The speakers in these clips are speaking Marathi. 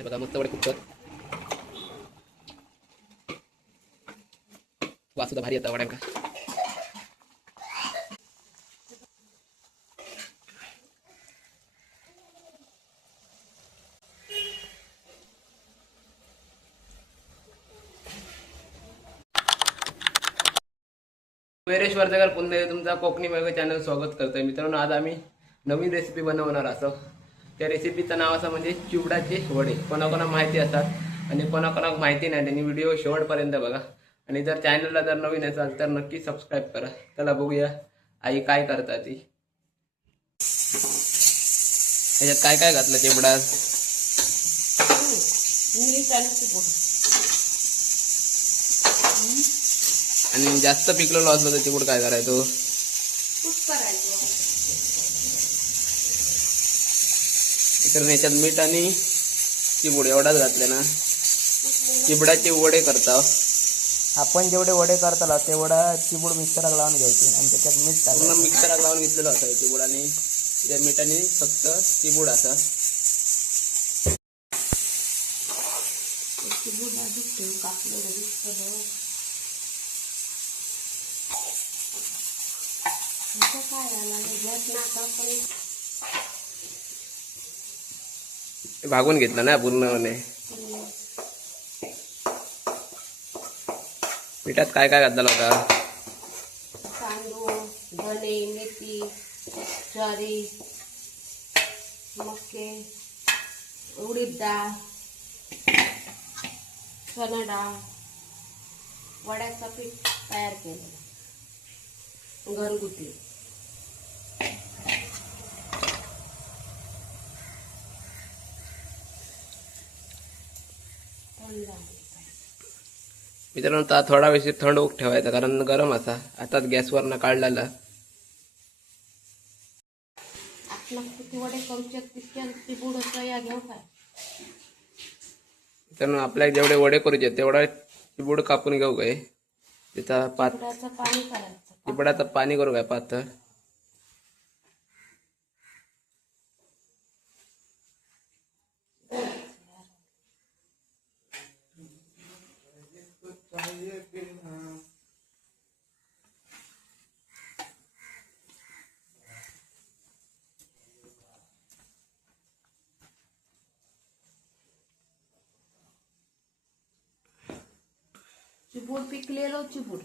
हे बघा मस्त वडे फुटतात वास सुद्धा भारी येतात वड्यांका. कुबेरेश्वर जगार पुन्हा तुमचा कोकणी मॅगो चॅनल स्वागत करतोय मित्रांनो. आज आम्ही नवीन रेसिपी बनवणार असं त्या रेसिपीचं नाव असं म्हणजे चिवडाचे वडे. कोणाकोणा माहिती असतात आणि कोणाकोणाक माहिती नाही त्यांनी व्हिडिओ शेवटपर्यंत बघा. आणि जर चॅनलला जर नवीन असाल तर नक्की सबस्क्राईब करा. चला बघूया आई काय करता ती. त्याच्यात काय काय घातलं चिवडा? आणि जास्त पिकलेलो असलं तर चिवड काय करायचो खूप करायचं इतर याच्यात मीठ आणि चिबूड एवढाच घातले ना. चिबडाचे वडे करता. आपण जेवढे वडे करताला तेवढा चिबूड मिक्सरात लावून घ्यायचे आणि त्याच्यात मीठ पूर्ण टाकायचं मिक्सरात लावून घेतलेलं असं चिबूड आणि त्या मिठाने फक्त चिबूड असा. काय आला? गॅस नाका पण भागून घेतलं ना पूर्णपणे पिठात काय काय घातलं होता? तांदूळ धने मेथी ज्वारी मके उडीद डाळ चणा डाळ वड्याचं पीठ तयार केलं घरगुती. मित्रांनो आता थोडा वेळ थंड होऊक ठेवायचा कारण गरम असा. आताच गॅसवरनं काढलेला. मित्रांनो आपल्याला जेवढे वडे करूचे तेवढा चिबूड कापून घेऊ काय? त्याचा पात चिबुडाचं पाणी करायचं. चिबडाचं पाणी करू काय पातळ? चिपूड पिकलेलो चिपूड.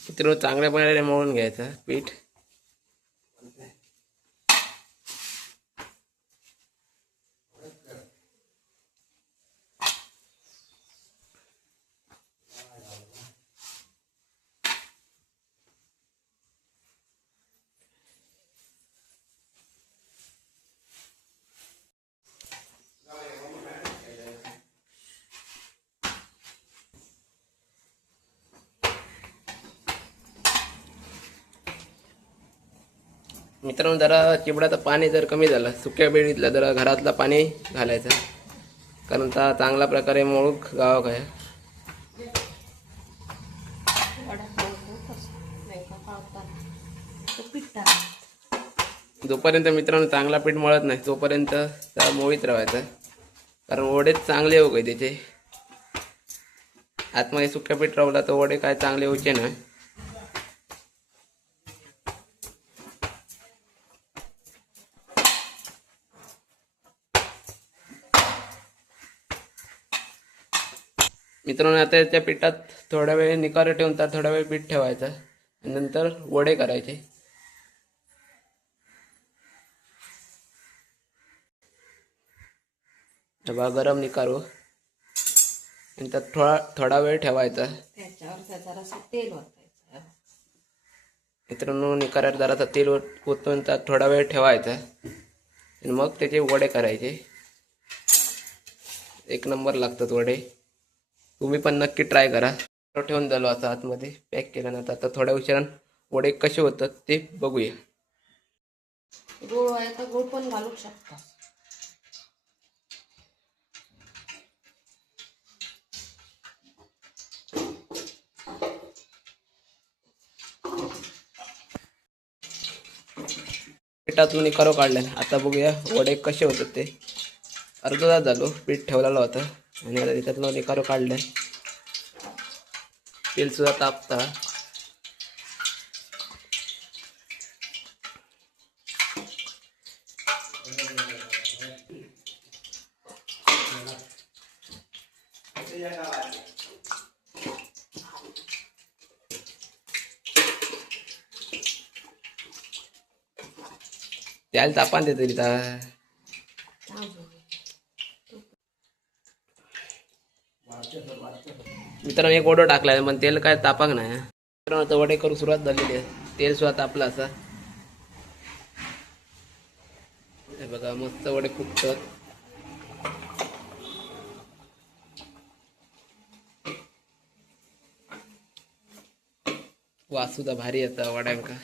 मित्रांनो चांगल्या प्रकारे मळून घ्यायचं पीठ. मित्रांनो जरा चिबडाचं पाणी जर कमी झालं सुक्या बेळीतलं जरा घरातलं पाणी घालायचं. कारण आता चांगल्या प्रकारे मोळूक गावक आहे. जोपर्यंत मित्रांनो चांगला पीठ मळत नाही तोपर्यंत त्याला मोळीत राहायचं. कारण वडेच चांगले होऊ काय त्याचे. आतमध्ये सुक्या पीठ रावला तर वडे काय चांगले होते नाही. मित्रांनो आता त्या पिठात थोडा वेळ निकार ठेवून त्यात थोडा वेळ पीठ ठेवायचं आणि नंतर वडे करायचे. डबा गरम निकारू आणि त्यात थोडा थोडा वेळ ठेवायचा. मित्रांनो निकारात जरासा तेल ओत- ओतून त्यात थोडा वेळ ठेवायचा. आणि मग त्याचे वडे करायचे. एक नंबर लागतात वडे. तुम्ही पण नक्की ट्राय करा. ठेवून झालो आता आतमध्ये. पॅक केल्यानंतर आता. थोड्या उशिरान वडे कसे होतात ते बघूया. गुळ आहे तर गुळ पण घालू शकता. पिठात पिठातून निकारो काढले आता बघूया वडे कसे होतात ते. अर्धा तास झालो. पीठ ठेवलेलं होतं. आणि आता त्याच्यातनं निकारो काढलं. तेल सुद्धा तापता. त्याला तापान देतो मित्रांनो एक ओढो टाकलाय पण तेल काय तापाक नाही मित्रांनो आता वडे करू सुरुवात झालेली आहे. तेल सुद्धा तापलं असा. हे बघा मस्त वडे फुटतात. वास सुद्धा भारी येता वड्यांका.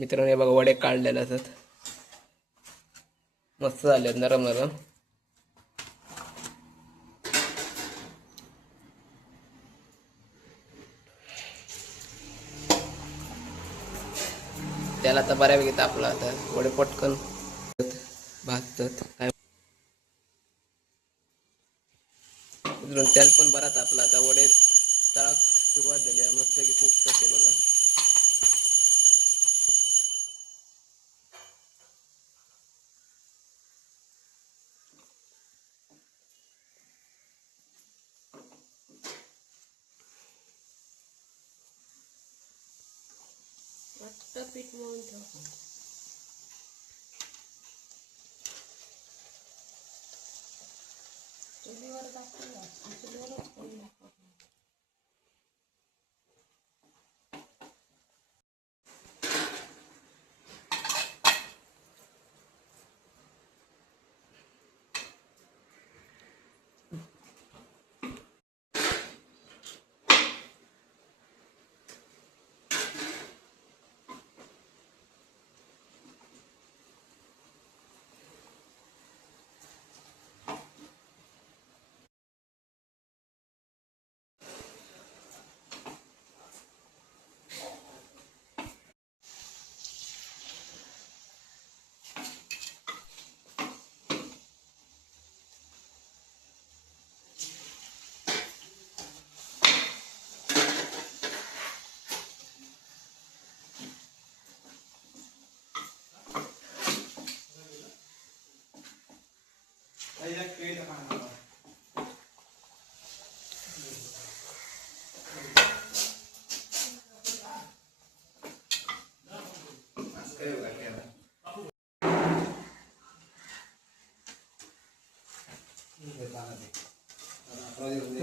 मित्रांनो हे बघा वडे काढलेले असतात. मस्त झाले नरम नरम. त्याला आता बऱ्यापैकी तापला आता. वडे पटकन भाजतात. काय तेल पण बरा तापला आता. वडे तळाक सुरुवात झाली आहे. मस्त की फुगतात ते बघा. घट्ट पीठ मळून ठेव चुलीवर दाखवलं चुलीवरच करून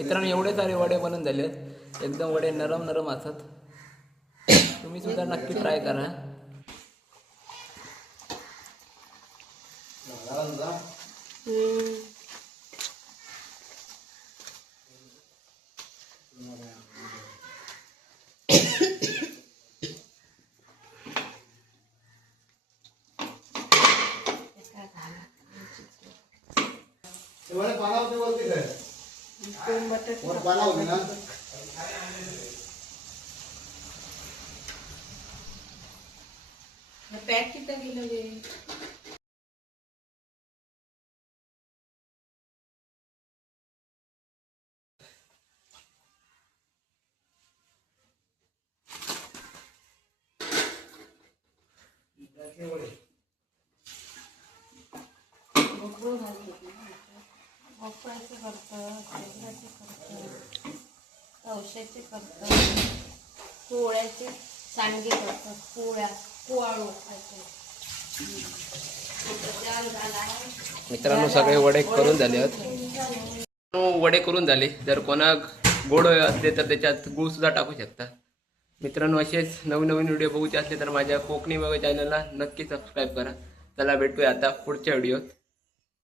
मित्रांनो एवढे सारे वडे बनून झाले आहेत. एकदम वडे नरम नरम असतात. तुम्ही सुद्धा नक्की ट्राय करा. और पाला होगा ना पैक कितना किलो ले Thank you. तवशाचे करतात? पोळ्याचे सांडगे करतात. पोळ्या पोळू मित्रांनो सगळे वडे करून झाले आहेत. मित्रांनो, वडे करून झाले. जर कोणाक गोड असले तर त्याच्यात गुळ सुद्धा टाकू शकता. मित्रांनो असेच नवीन नवीन व्हिडिओ बघूचे असले तर माझ्या कोकणी बघा चॅनलला नक्की सबस्क्राईब करा. चला भेटूया आता पुढच्या व्हिडिओत